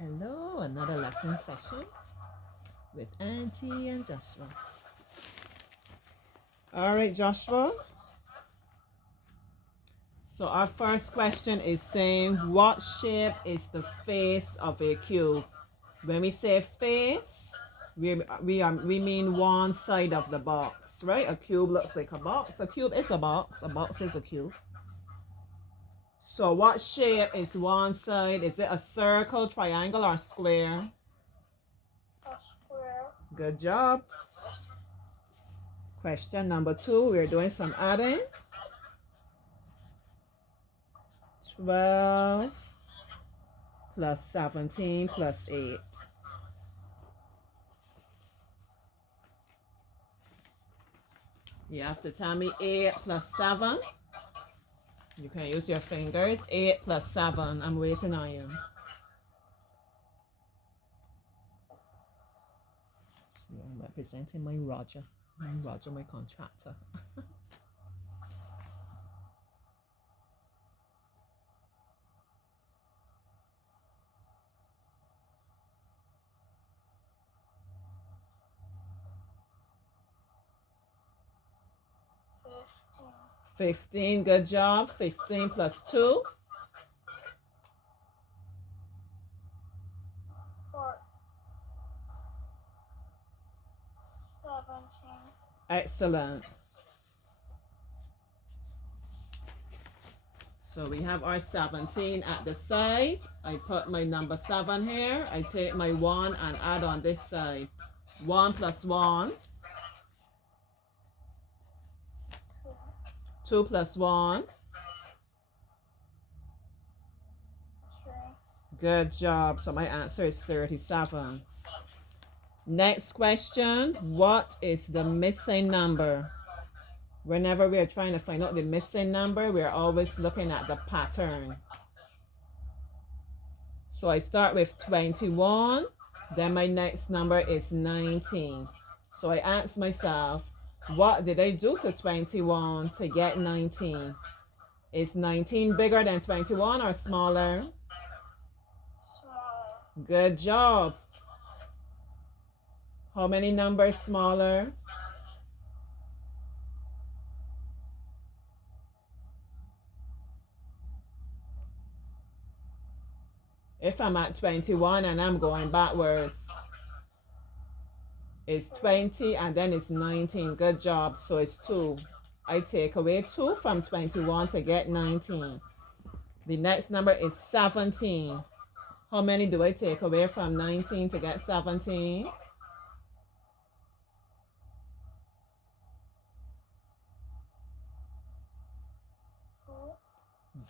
Hello, another lesson session with Auntie and Joshua. All right, Joshua. So our first question is saying, what shape is the face of a cube? When we say face, we mean one side of the box, right? A cube looks like a box. A cube is a box. A box is a cube. So what shape is one side? Is it a circle, triangle, or square? A square. Good job. Question number 2, we're doing some adding. 12 plus 17 plus 8. You have to tell me 8 plus 7. You can use your fingers. 8 plus 7. I'm waiting on you. See, I'm representing my Roger. My contractor. 15. Good job. 15 plus 2. 17. Excellent. So we have our 17 at the side. I put my number 7 here. I take my 1 and add on this side. 1 plus 1. 2 plus 1. 3. Good job. So my answer is 37. Next question. What is the missing number? Whenever we're trying to find out the missing number, we're always looking at the pattern. So I start with 21. Then my next number is 19. So I ask myself, what did I do to 21 to get 19? Is 19 bigger than 21 or smaller? Smaller. Good job. How many numbers smaller? If I'm at 21 and I'm going backwards, it's 20 and then it's 19. Good job. So it's 2. I take away 2 from 21 to get 19. The next number is 17. How many do I take away from 19 to get 17?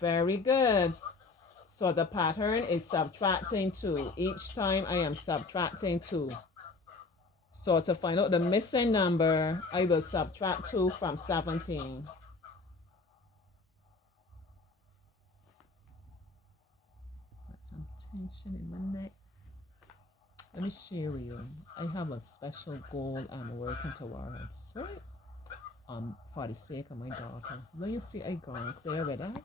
Very good. So the pattern is subtracting 2. Each time I am subtracting 2. So to find out the missing number, I will subtract 2 from 17. Got some tension in my neck. Let me share with you. I have a special goal I'm working towards, right? For the sake of my daughter. When you see I gone clear with that,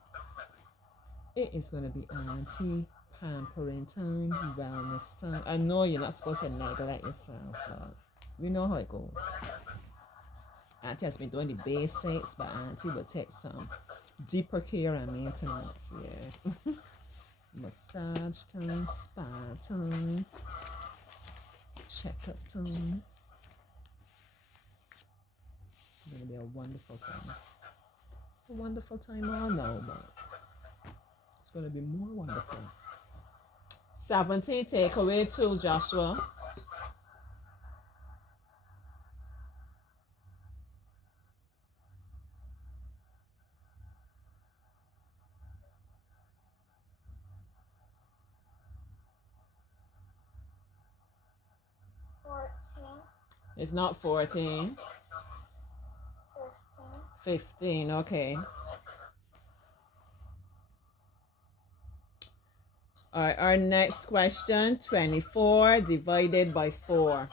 it is gonna be auntie pampering time, wellness time. I know you're not supposed to neglect yourself, but we know how it goes. Auntie has been doing the basics, but auntie will take some deeper care and maintenance. Yeah. Massage time, spa time, checkup time. It's gonna be a wonderful time. A wonderful time all now, but it's gonna be more wonderful. 17, take away 2, Joshua. 14. It's not 14. 15, okay. All right, our next question, 24 divided by 4.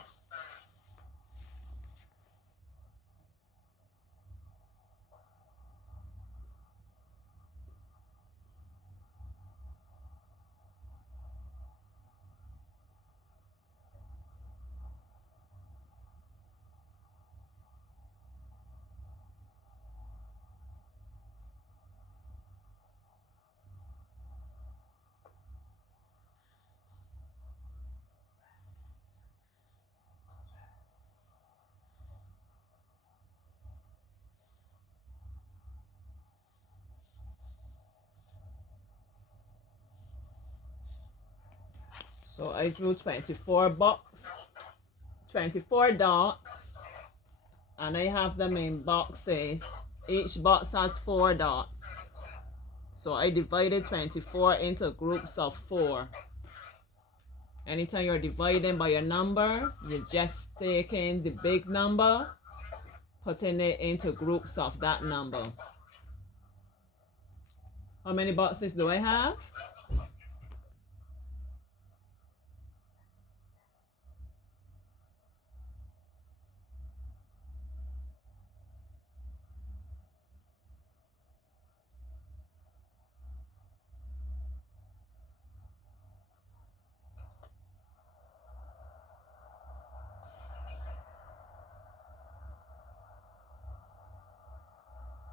So I drew 24 dots, and I have them in boxes. Each box has 4 dots. So I divided 24 into groups of 4. Anytime you're dividing by a number, you're just taking the big number, putting it into groups of that number. How many boxes do I have?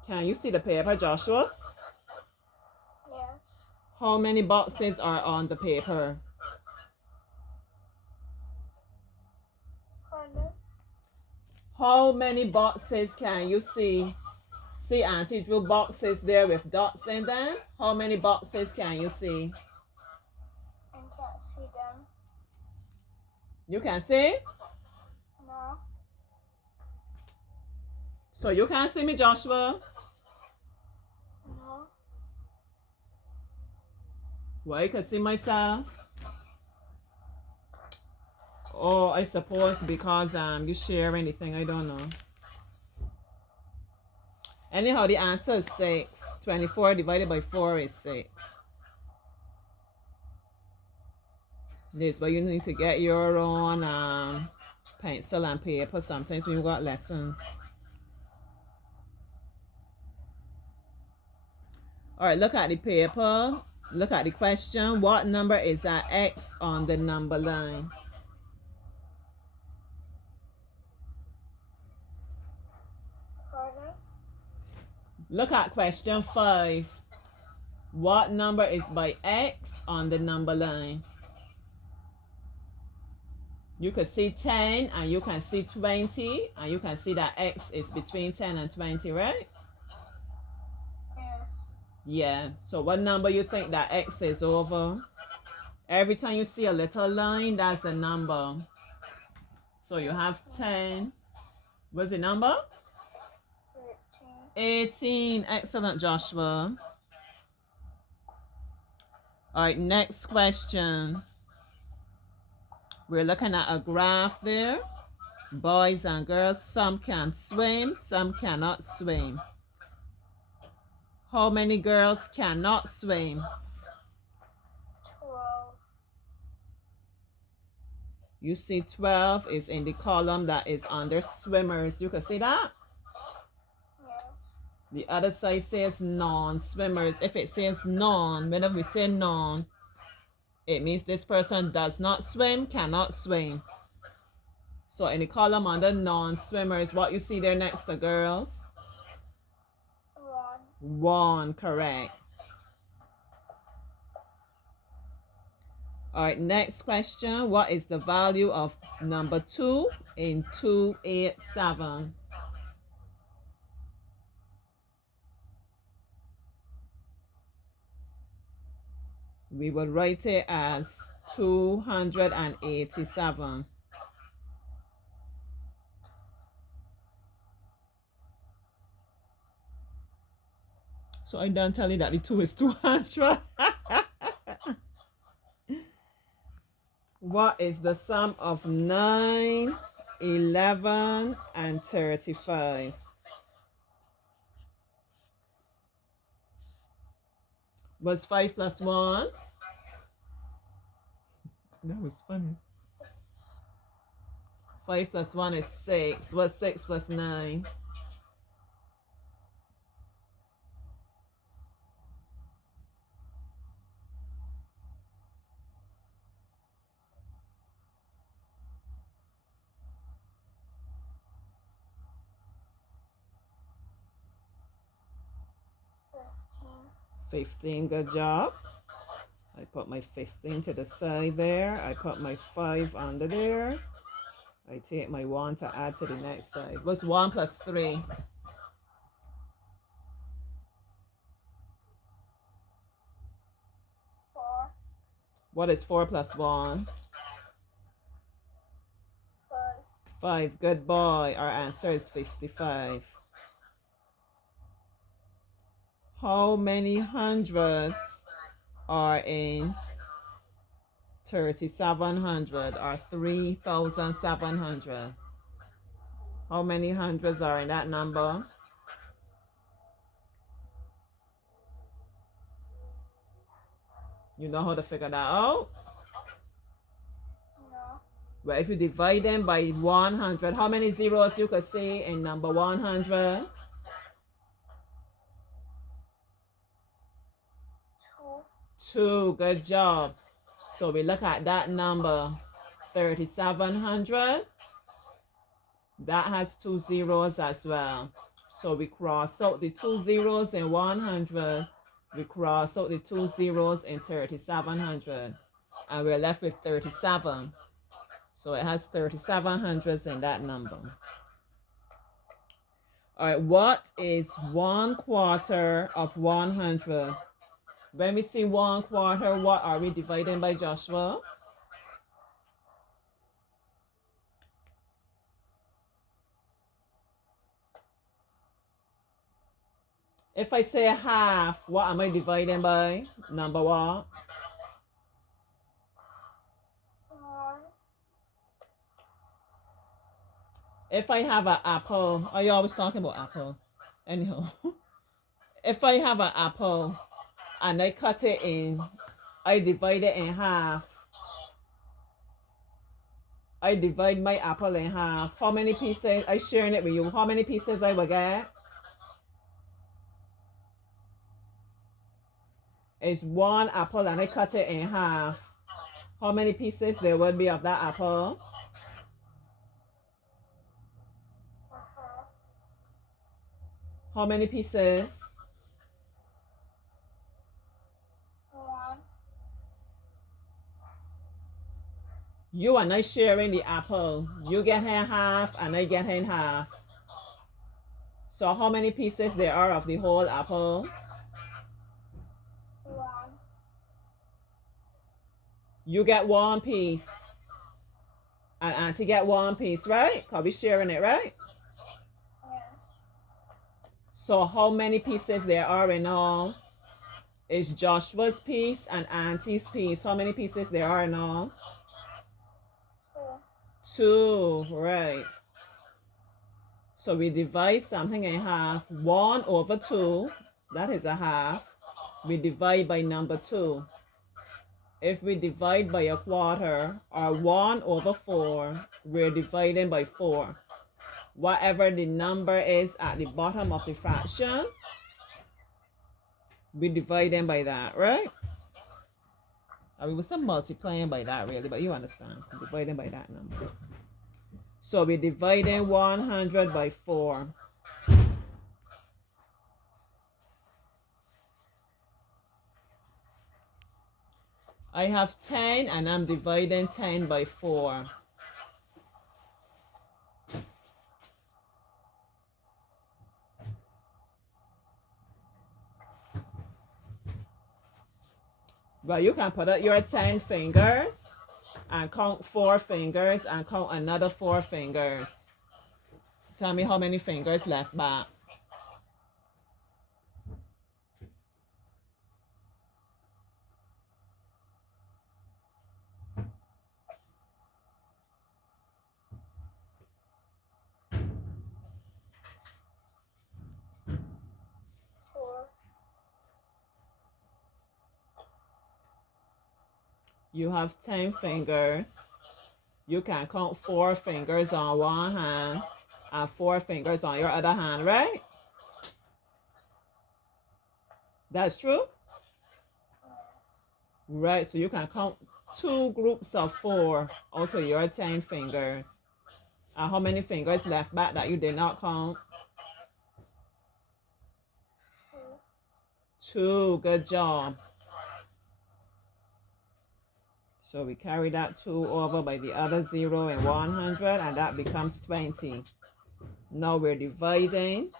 Can you see the paper, Joshua? Yes. How many boxes are on the paper? Pardon? How many boxes can you see? See, Auntie drew boxes there with dots in them. How many boxes can you see? I can't see them. You can see? No. So you can see me, Joshua? No. Well, I can see myself. Oh, I suppose because you share anything, I don't know. Anyhow, the answer is 6. 24 divided by 4 is 6. This, but you need to get your own pencil and paper sometimes when you got lessons. All right, look at the paper. Look at the question. What number is that X on the number line? Pardon? Look at question 5. What number is by X on the number line? You can see 10 and you can see 20, and you can see that X is between 10 and 20, right? Yes. Yeah, so what number you think that X is over? Every time you see a little line, that's a number. So you have 10. What's the number? 18. Excellent, Joshua. All right, next question. We're looking at a graph there. Boys and girls, some can swim, some cannot swim. How many girls cannot swim? 12. You see 12 is in the column that is under swimmers. You can see that? Yes. The other side says non-swimmers. If it says non, whenever we say non, it means this person does not swim, cannot swim. So in the column under non-swimmers, what you see there next to girls? 1. 1, correct. All right, next question. What is the value of number 2 in 287? We will write it as 287. So I don't tell you that the 2 is 200. What is the sum of 9, 11, and 35? Was 5 plus 1? That was funny. 5 plus 1 is 6. What's 6 plus 9? 15, good job. I put my 15 to the side there. I put my 5 under there. I take my 1 to add to the next side. What's 1 plus 3? 4. What is 4 plus 1? 5. 5. Good boy. Our answer is 55. How many hundreds are in 3,700 or 3,700? How many hundreds are in that number? You know how to figure that out? No. Well, if you divide them by 100, how many zeros you could see in number 100? 2. 2. Good job. So we look at that number, 3,700. That has 2 zeros as well. So we cross out the 2 zeros in 100. We cross out the 2 zeros in 3,700. And we're left with 37. So it has 37 hundreds in that number. All right, what is 1/4 of 100? When we see 1/4, what are we dividing by, Joshua? If I say half, what am I dividing by? Number what? 1. If I have an apple, are you always talking about apple? Anyhow, if I have an apple and I cut it in, I divide it in half. I divide my apple in half. How many pieces? I sharing it with you. How many pieces I will get? It's 1 apple and I cut it in half. How many pieces there would be of that apple? How many pieces? 1. You and I sharing the apple. You get in half and I get in half. So how many pieces there are of the whole apple? 1. You get 1 piece. And Auntie get 1 piece, right? Because we sharing it, right? Yes. So how many pieces there are in all? It's Joshua's piece and Auntie's piece. How many pieces there are in all? 2. 2, right. So we divide something in half. 1/2, that is a half. We divide by number 2. If we divide by 1/4 or 1/4, we're dividing by 4. Whatever the number is at the bottom of the fraction, we divide them by that, right? I mean, we're still multiplying by that really, but you understand. Dividing by that number. So we're dividing 100 by 4. I have 10 and I'm dividing 10 by 4. But you can put out your 10 fingers and count 4 fingers and count another 4 fingers. Tell me how many fingers left back. You have 10 fingers. You can count 4 fingers on one hand and 4 fingers on your other hand, right? That's true? Right, so you can count 2 groups of 4 out of your 10 fingers. And how many fingers left back that you did not count? 2, good job. So we carry that 2 over by the other 0 in 100 and that becomes 20. Now we're dividing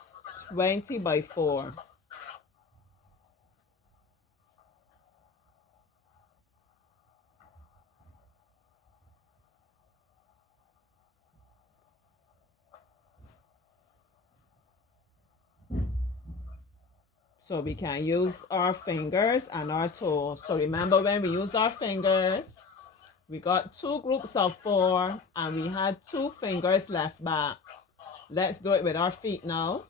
20 by 4. So we can use our fingers and our toes. So remember when we use our fingers, we got 2 groups of 4 and we had 2 fingers left back. Let's do it with our feet now.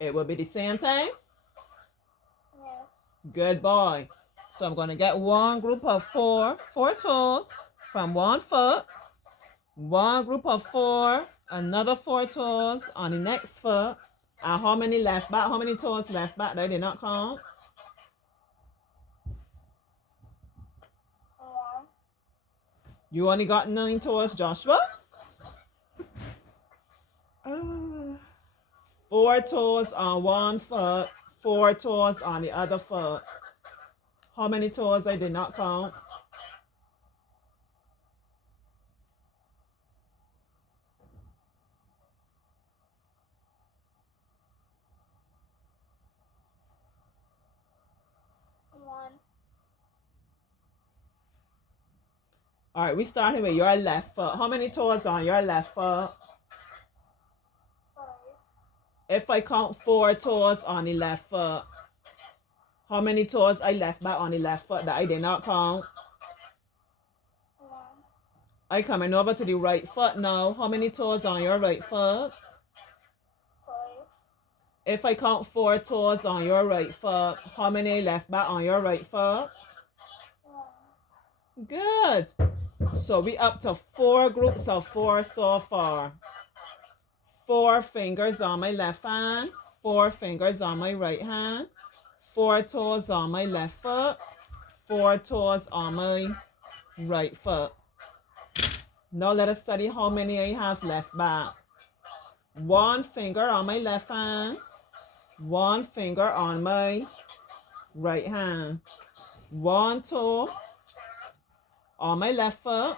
It will be the same thing. Yes. Good boy. So I'm going to get 1 group of 4 toes from 1 foot. 1 group of 4, another 4 toes on the next foot. And how many left back? How many toes left back that I did not count? 1. You only got 9 toes, Joshua? 4 toes on 1 foot, 4 toes on the other foot. How many toes I did not count? 1. All right, we starting with your left foot. How many toes on your left foot? 5. If I count 4 toes on the left foot, how many toes I left back on the left foot that I did not count? 1. I coming over to the right foot now. How many toes on your right foot? 5. If I count 4 toes on your right foot, how many left back on your right foot? 1. Good. So we up to 4 groups of 4 so far. 4 fingers on my left hand, 4 fingers on my right hand, 4 toes on my left foot, 4 toes on my right foot. Now let us study how many I have left back. 1 finger on my left hand, 1 finger on my right hand, 1 toe on my left foot,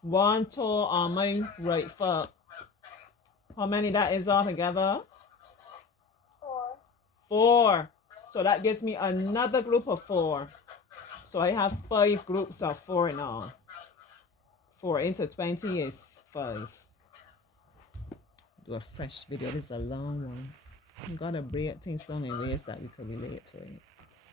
1 toe on my right foot. How many that is altogether? 4. 4. So that gives me another group of 4. So I have 5 groups of 4 now. 4 into 20 is 5. Do a fresh video. This is a long one. I'm gonna break things down in ways that you can relate to it.